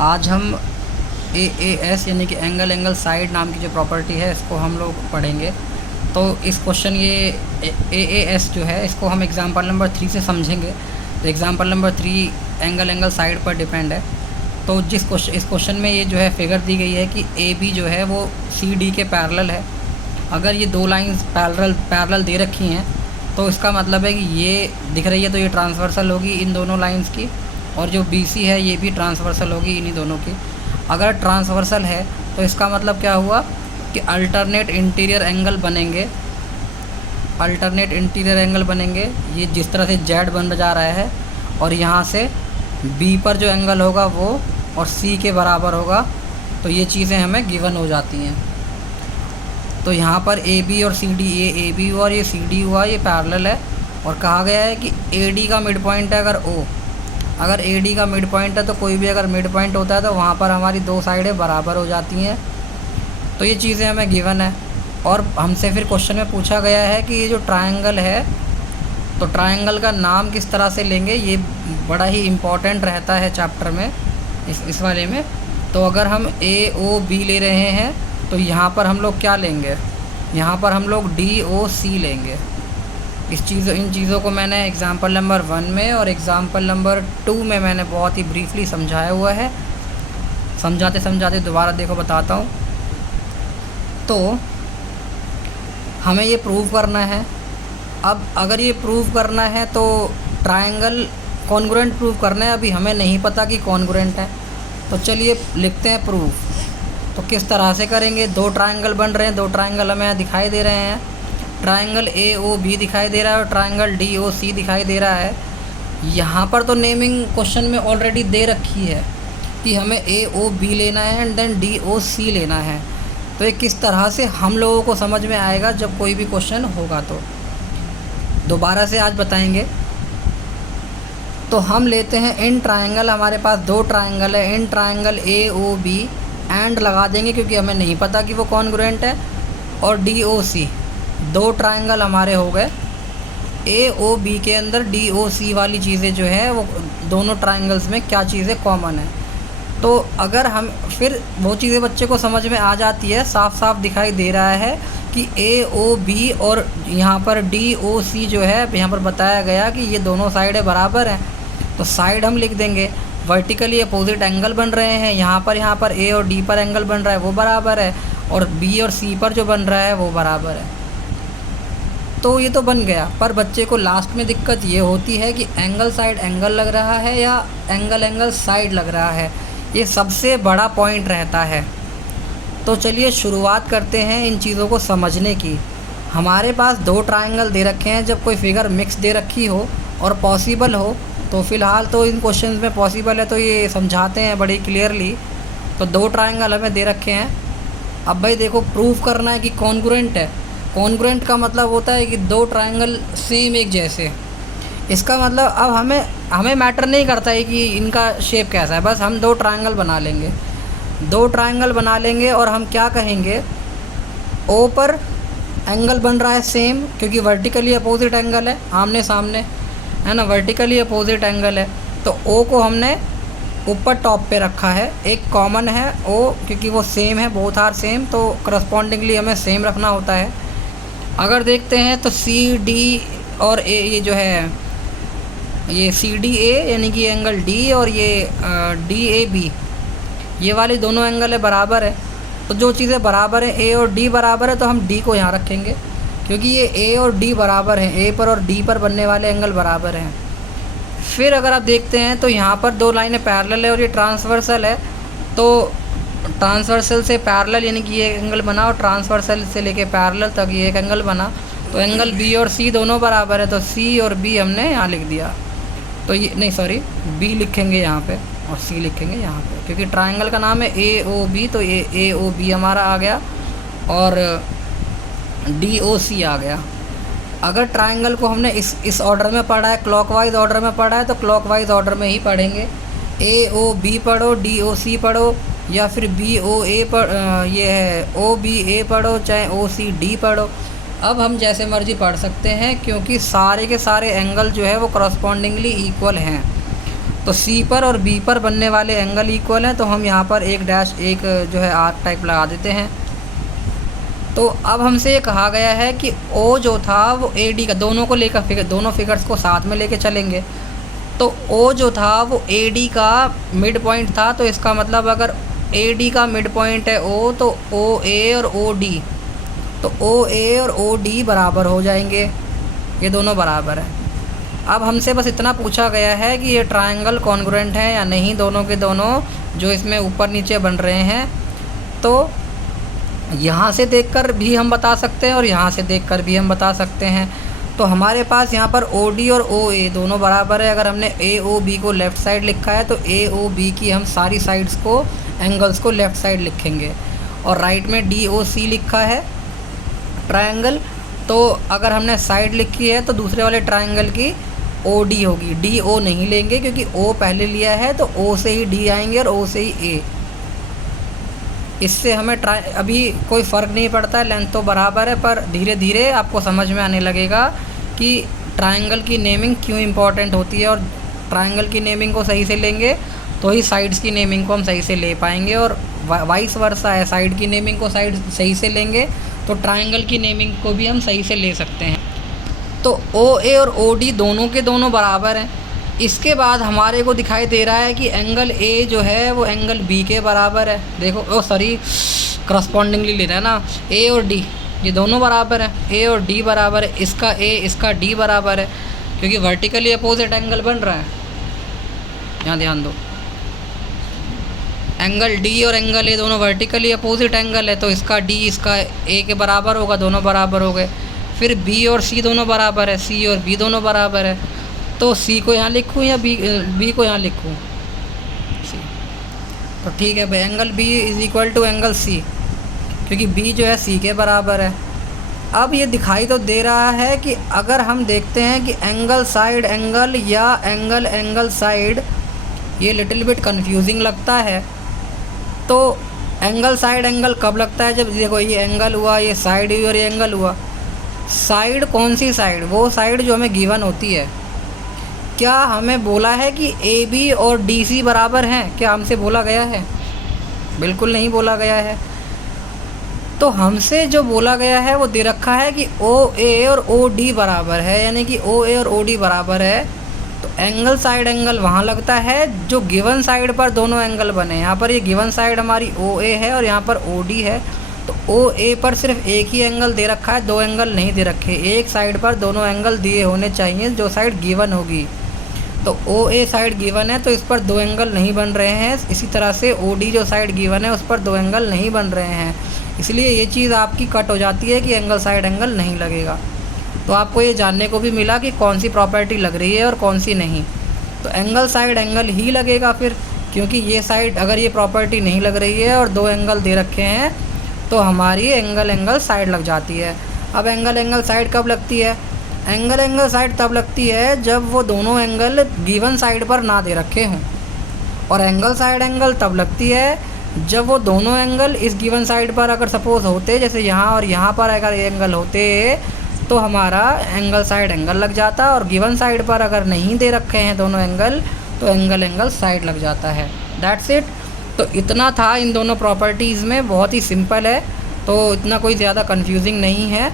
आज हम AAS यानी कि एंगल साइड नाम की जो प्रॉपर्टी है इसको हम लोग पढ़ेंगे। तो इस क्वेश्चन ये AAS जो है इसको हम एग्जांपल नंबर 3 से समझेंगे। तो एग्जांपल नंबर 3 एंगल साइड पर डिपेंड है। तो इस क्वेश्चन में ये जो है फिगर दी गई है कि AB जो है वो CD के पैरेलल है। अगर ये दो लाइंस पैरेलल दे रखी हैं तो इसका मतलब है कि ये दिख रही है तो ये ट्रांसवर्सल होगी इन दोनों लाइंस की, और जो BC है ये भी ट्रांसवर्सल होगी इन्हीं दोनों की। अगर ट्रांसवर्सल है तो इसका मतलब क्या हुआ कि अल्टरनेट इंटीरियर एंगल बनेंगे। ये जिस तरह से Z बन जा रहा है और यहाँ से B पर जो एंगल होगा वो और C के बराबर होगा, तो ये चीज़ें हमें गिवन हो जाती हैं। तो यहाँ पर AB और CD, ये AB हुआ और ये CD हुआ, ये पैरेलल है। और कहा गया है कि AD का मिड पॉइंट है अगर AD का मिड पॉइंट है तो कोई भी अगर मिड पॉइंट होता है तो वहाँ पर हमारी दो साइडें बराबर हो जाती हैं। तो ये चीज़ें हमें गिवन है। और हमसे फिर क्वेश्चन में पूछा गया है कि ये जो ट्रायंगल है तो ट्रायंगल का नाम किस तरह से लेंगे, ये बड़ा ही इम्पॉर्टेंट रहता है चैप्टर में इस वाले में। तो अगर हम AOB ले रहे हैं तो यहाँ पर हम लोग क्या लेंगे, यहाँ पर हम लोग DOC लेंगे। इन चीज़ों को मैंने एग्ज़ाम्पल नंबर 1 में और एग्ज़ाम्पल नंबर 2 में मैंने बहुत ही ब्रीफली समझाया हुआ है। समझाते दोबारा देखो बताता हूँ। तो हमें ये प्रूव करना है। अब अगर ये प्रूव करना है तो ट्रायंगल कॉन्ग्रुएंट प्रूव करना है। अभी हमें नहीं पता कि कॉन्ग्रुएंट है, तो चलिए लिखते हैं प्रूफ। तो किस तरह से करेंगे, दो ट्रायंगल बन रहे हैं, दो ट्रायंगल हमें दिखाई दे रहे हैं। ट्रायंगल AOB दिखाई दे रहा है और ट्रायंगल DOC दिखाई दे रहा है। यहाँ पर तो नेमिंग क्वेश्चन में ऑलरेडी दे रखी है कि हमें AOB लेना है एंड देन DOC लेना है। तो ये किस तरह से हम लोगों को समझ में आएगा जब कोई भी क्वेश्चन होगा, तो दोबारा से आज बताएंगे। तो हम लेते हैं इन ट्रायंगल, हमारे पास दो ट्रायंगल है, इन ट्रायंगल AOB एंड लगा देंगे क्योंकि हमें नहीं पता कि वो कॉन्ग्रुएंट है। और DOC, दो ट्रायंगल हमारे हो गए। AOB के अंदर DOC वाली चीज़ें जो है वो दोनों ट्रायंगल्स में क्या चीज़ें कॉमन है। तो अगर हम फिर वो चीज़ें बच्चे को समझ में आ जाती है, साफ साफ दिखाई दे रहा है कि AOB और यहाँ पर DOC जो है यहाँ पर बताया गया कि ये दोनों साइडें बराबर हैं। तो साइड हम लिख देंगे, वर्टिकली अपोजिट एंगल बन रहे हैं। यहाँ पर A और D पर एंगल बन रहा है वो बराबर है, और B और C पर जो बन रहा है वो बराबर है। तो ये तो बन गया, पर बच्चे को लास्ट में दिक्कत ये होती है कि एंगल साइड एंगल लग रहा है या एंगल साइड लग रहा है। ये सबसे बड़ा पॉइंट रहता है। तो चलिए शुरुआत करते हैं इन चीज़ों को समझने की। हमारे पास दो ट्रायंगल दे रखे हैं। जब कोई फिगर मिक्स दे रखी हो और पॉसिबल हो, तो फ़िलहाल तो इन क्वेश्चंस में पॉसिबल है तो ये समझाते हैं बड़ी क्लियरली। तो दो ट्रायंगल हमें दे रखे हैं। अब भाई देखो, प्रूव करना है कि कॉन्ग्रुएंट है। कॉन्ग्रुएंट का मतलब होता है कि दो ट्रायंगल सेम एक जैसे। इसका मतलब अब हमें मैटर नहीं करता है कि इनका शेप कैसा है, बस हम दो ट्रायंगल बना लेंगे और हम क्या कहेंगे, O पर एंगल बन रहा है सेम, क्योंकि वर्टिकली अपोजिट एंगल है, आमने सामने है ना, वर्टिकली अपोजिट एंगल है। तो O को हमने ऊपर टॉप पे रखा है। एक कॉमन है O, क्योंकि वो सेम है, बोथ आर सेम, तो करस्पॉन्डिंगली हमें सेम रखना होता है। अगर देखते हैं तो CD और A, ये जो है ये CDA यानी कि एंगल D और ये DAB, ये वाली दोनों एंगल है बराबर है। तो जो चीज़ें बराबर है, A और D बराबर है, तो हम D को यहाँ रखेंगे क्योंकि ये A और D बराबर हैं, A पर और D पर बनने वाले एंगल बराबर हैं। फिर अगर आप देखते हैं तो यहाँ पर दो लाइनें पैरेलल है और ये ट्रांसवर्सल है। तो ट्रांसवर्सल से पैरेलल यानी कि ये एंगल बना, और ट्रांसवर्सल से लेके पैरेलल तक ये एक एंगल बना। तो एंगल B और C दोनों बराबर है, तो C और B हमने यहाँ लिख दिया। तो ये नहीं, सॉरी, B लिखेंगे यहाँ पे और C लिखेंगे यहाँ पे, क्योंकि ट्रायंगल का नाम है AOB। तो ये AOB हमारा आ गया और DOC आ गया। अगर ट्रायंगल को हमने इस ऑर्डर में पढ़ा है, क्लॉकवाइज ऑर्डर में पढ़ा है, तो क्लॉकवाइज ऑर्डर में ही पढ़ेंगे। AOB पढ़ो, DOC पढ़ो, या फिर BOA ये है OBA पढ़ो, चाहे OCD पढ़ो। अब हम जैसे मर्जी पढ़ सकते हैं, क्योंकि सारे के सारे एंगल जो है वो करस्पॉन्डिंगली इक्वल हैं। तो सी पर और बी पर बनने वाले एंगल इक्वल हैं, तो हम यहाँ पर एक डैश एक जो है आर्क टाइप लगा देते हैं। तो अब हमसे ये कहा गया है कि ओ जो था वो ए डी का, दोनों को लेकर दोनों फिगर्स को साथ में लेके चलेंगे। तो ओ जो था वो ए डी का मिड पॉइंट था, तो इसका मतलब अगर ए डी का मिड पॉइंट है ओ, तो ओ ए और ओ डी, तो ओ ए और ओ डी बराबर हो जाएंगे, ये दोनों बराबर है। अब हमसे बस इतना पूछा गया है कि ये ट्रायंगल कॉन्ग्रुएंट है या नहीं, दोनों के दोनों जो इसमें ऊपर नीचे बन रहे हैं। तो यहाँ से देखकर भी हम बता सकते हैं और यहाँ से देखकर भी हम बता सकते हैं। तो हमारे पास यहाँ पर ओ डी और ओ ए दोनों बराबर है। अगर हमने ए ओ बी को लेफ़्ट साइड लिखा है, तो ए ओ बी की हम सारी साइड्स को, एंगल्स को लेफ़्ट साइड लिखेंगे। और राइट में डी ओ सी लिखा है ट्रायंगल, तो अगर हमने साइड लिखी है तो दूसरे वाले ट्रायंगल की ओ डी होगी, डी ओ नहीं लेंगे क्योंकि ओ पहले लिया है, तो ओ से ही डी आएंगे और ओ से ही ए। इससे हमें अभी कोई फ़र्क नहीं पड़ता है, लेंथ तो बराबर है, पर धीरे धीरे आपको समझ में आने लगेगा कि ट्रायंगल की नेमिंग क्यों इम्पॉर्टेंट होती है। और ट्रायंगल की नेमिंग को सही से लेंगे तो ही साइड्स की नेमिंग को हम सही से ले पाएंगे, और वाइस वर्सा है, साइड की नेमिंग को साइड सही से लेंगे तो ट्रायंगल की नेमिंग को भी हम सही से ले सकते हैं। तो ओ ए और ओ डी दोनों के दोनों बराबर हैं। इसके बाद हमारे को दिखाई दे रहा है कि एंगल ए जो है वो एंगल बी के बराबर है। देखो ओ सॉरी करस्पॉन्डिंगली लेना है ना, ए और डी ये दोनों बराबर है, ए और डी बराबर है, इसका ए इसका डी बराबर है, क्योंकि वर्टिकली अपोजिट एंगल बन रहा है। यहाँ ध्यान दो, एंगल डी और एंगल ए दोनों वर्टिकली अपोजिट एंगल है, तो इसका डी इसका ए के बराबर होगा, दोनों बराबर हो गए। फिर बी और सी दोनों बराबर है, सी और बी दोनों बराबर है, तो सी को यहाँ लिखूँ या बी को यहाँ लिखूँ, सी। तो ठीक है भाई, angle B is equal to angle C, क्योंकि बी जो है सी के बराबर है। अब ये दिखाई तो दे रहा है कि अगर हम देखते हैं कि एंगल साइड एंगल या एंगल एंगल साइड, ये लिटिल बिट कन्फ्यूजिंग लगता है। तो एंगल साइड एंगल कब लगता है? जब देखो ये एंगल हुआ, ये साइड हुई और ये एंगल हुआ। साइड कौन सी साइड? वो साइड जो हमें गिवन होती है। क्या हमें बोला है कि ए बी और डी सी बराबर हैं? क्या हमसे बोला गया है? बिल्कुल नहीं बोला गया है। तो हमसे जो बोला गया है वो दे रखा है कि ओ ए और ओ डी बराबर है, यानी कि ओ ए और ओ डी बराबर है। तो एंगल साइड एंगल वहाँ लगता है जो गिवन साइड पर दोनों एंगल बने। यहाँ पर ये गिवन साइड हमारी ओ ए है और यहाँ पर ओ डी है। तो ओ ए पर सिर्फ एक ही एंगल दे रखा है, दो एंगल नहीं दे रखे। एक साइड पर दोनों एंगल दिए होने चाहिए जो साइड गिवन होगी। तो ओ ए साइड गिवन है तो इस पर दो एंगल नहीं बन रहे हैं। इसी तरह से ओ डी जो साइड गिवन है उस पर दो एंगल नहीं बन रहे हैं। इसलिए ये चीज़ आपकी कट हो जाती है कि एंगल साइड एंगल नहीं लगेगा। तो आपको ये जानने को भी मिला कि कौन सी प्रॉपर्टी लग रही है और कौन सी नहीं। तो एंगल साइड एंगल ही लगेगा फिर, क्योंकि ये साइड अगर ये प्रॉपर्टी नहीं लग रही है और दो एंगल दे रखे हैं तो हमारी एंगल एंगल साइड लग जाती है। अब एंगल एंगल साइड कब लगती है? एंगल एंगल साइड तब लगती है जब वो दोनों एंगल गिवन साइड पर ना दे रखे हों। और एंगल साइड एंगल तब लगती है जब वो दोनों एंगल इस गिवन साइड पर अगर सपोज होते, जैसे यहाँ और यहाँ पर अगर एंगल होते तो हमारा एंगल साइड एंगल लग जाता। और गिवन साइड पर अगर नहीं दे रखे हैं दोनों एंगल तो एंगल एंगल साइड लग जाता है। That's it. तो इतना था इन दोनों प्रॉपर्टीज़ में, बहुत ही सिंपल है, तो इतना कोई ज़्यादा कंफ्यूजिंग नहीं है।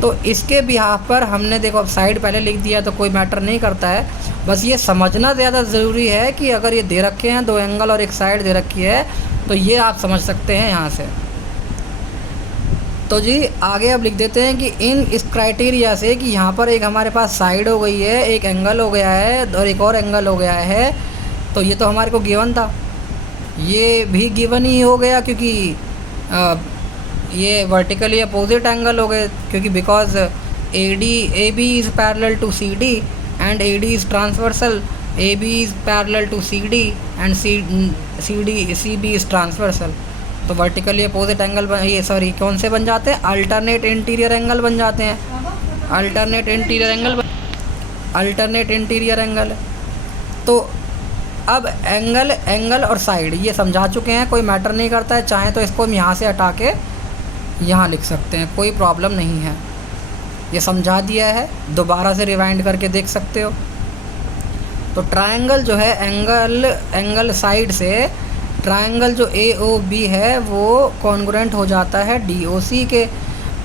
तो इसके बिहाफ पर हमने देखो अब साइड पहले लिख दिया तो कोई मैटर नहीं करता है। बस ये समझना ज़्यादा ज़रूरी है कि अगर ये दे रखे हैं दो एंगल और एक साइड दे रखी है तो ये आप समझ सकते हैं यहाँ से। तो जी आगे अब लिख देते हैं कि इन इस क्राइटेरिया से कि यहाँ पर एक हमारे पास साइड हो गई है, एक एंगल हो गया है और एक और एंगल हो गया है। तो ये तो हमारे को गिवन था, ये भी गिवन ही हो गया क्योंकि ये वर्टिकली अपोजिट एंगल हो गए, क्योंकि because A B is parallel to C D and A D is transversal, A B is parallel to C D and C B is transversal. तो वर्टिकली अपोजिट एंगल ये sorry कौन से बन जाते हैं? अल्टरनेट इंटीरियर एंगल बन जाते हैं। Alternate interior angle. तो अब एंगल एंगल और साइड ये समझा चुके हैं, कोई मैटर नहीं करता है। चाहे तो इसको हम यहाँ से हटा के यहाँ लिख सकते हैं, कोई प्रॉब्लम नहीं है। ये समझा दिया है, दोबारा से रिवाइंड करके देख सकते हो। तो ट्रायंगल जो है एंगल साइड से ट्रायंगल जो AOB है वो कॉन्ग्रुएंट हो जाता है DOC के।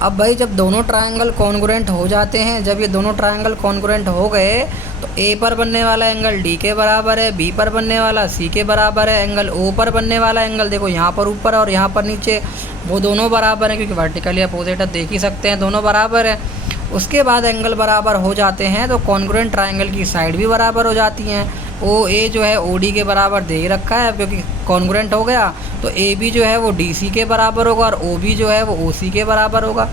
अब भाई जब दोनों ट्रायंगल कॉन्ग्रुएंट हो जाते हैं, जब ये दोनों ट्रायंगल कॉन्ग्रुएंट हो गए तो A पर बनने वाला एंगल D के बराबर है, B पर बनने वाला C के बराबर है, एंगल O पर बनने वाला एंगल देखो यहाँ पर ऊपर और यहाँ पर नीचे वो दोनों बराबर हैं, क्योंकि वर्टिकली अपोजिट देख ही सकते हैं दोनों बराबर है। उसके बाद एंगल बराबर हो जाते हैं तो कॉन्ग्रुएंट ट्रायंगल की साइड भी बराबर हो जाती हैं। OA जो है OD के बराबर दे ही रखा है, क्योंकि कॉन्ग्रुएंट हो गया तो AB जो है वो DC के बराबर होगा और OB जो है वो OC के बराबर होगा।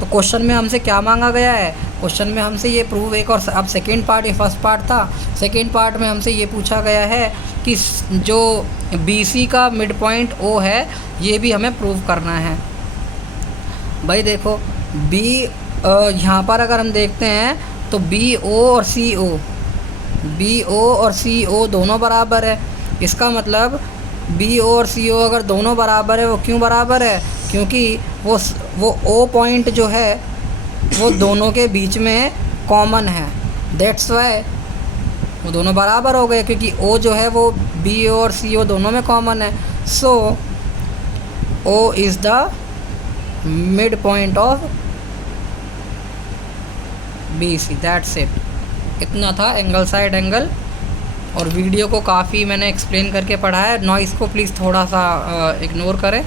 तो क्वेश्चन में हमसे क्या मांगा गया है? क्वेश्चन में हमसे ये प्रूव एक और अब सेकेंड पार्ट, ये फर्स्ट पार्ट था, सेकेंड पार्ट में हमसे ये पूछा गया है कि जो BC का मिड पॉइंट O है ये भी हमें प्रूव करना है। भाई देखो यहाँ पर अगर हम देखते हैं तो BO और CO दोनों बराबर है। इसका मतलब BO और CO अगर दोनों बराबर है, वो क्यों बराबर है? क्योंकि वो O पॉइंट जो है वो दोनों के बीच में कॉमन है, दैट्स वाई वो दोनों बराबर हो गए, क्योंकि O जो है वो BO और CO दोनों में कॉमन है। सो O is the mid point of BC, that's it. इतना था एंगल साइड एंगल, और वीडियो को काफ़ी मैंने एक्सप्लेन करके पढ़ा है। नॉइज़ को प्लीज़ थोड़ा सा इग्नोर करें।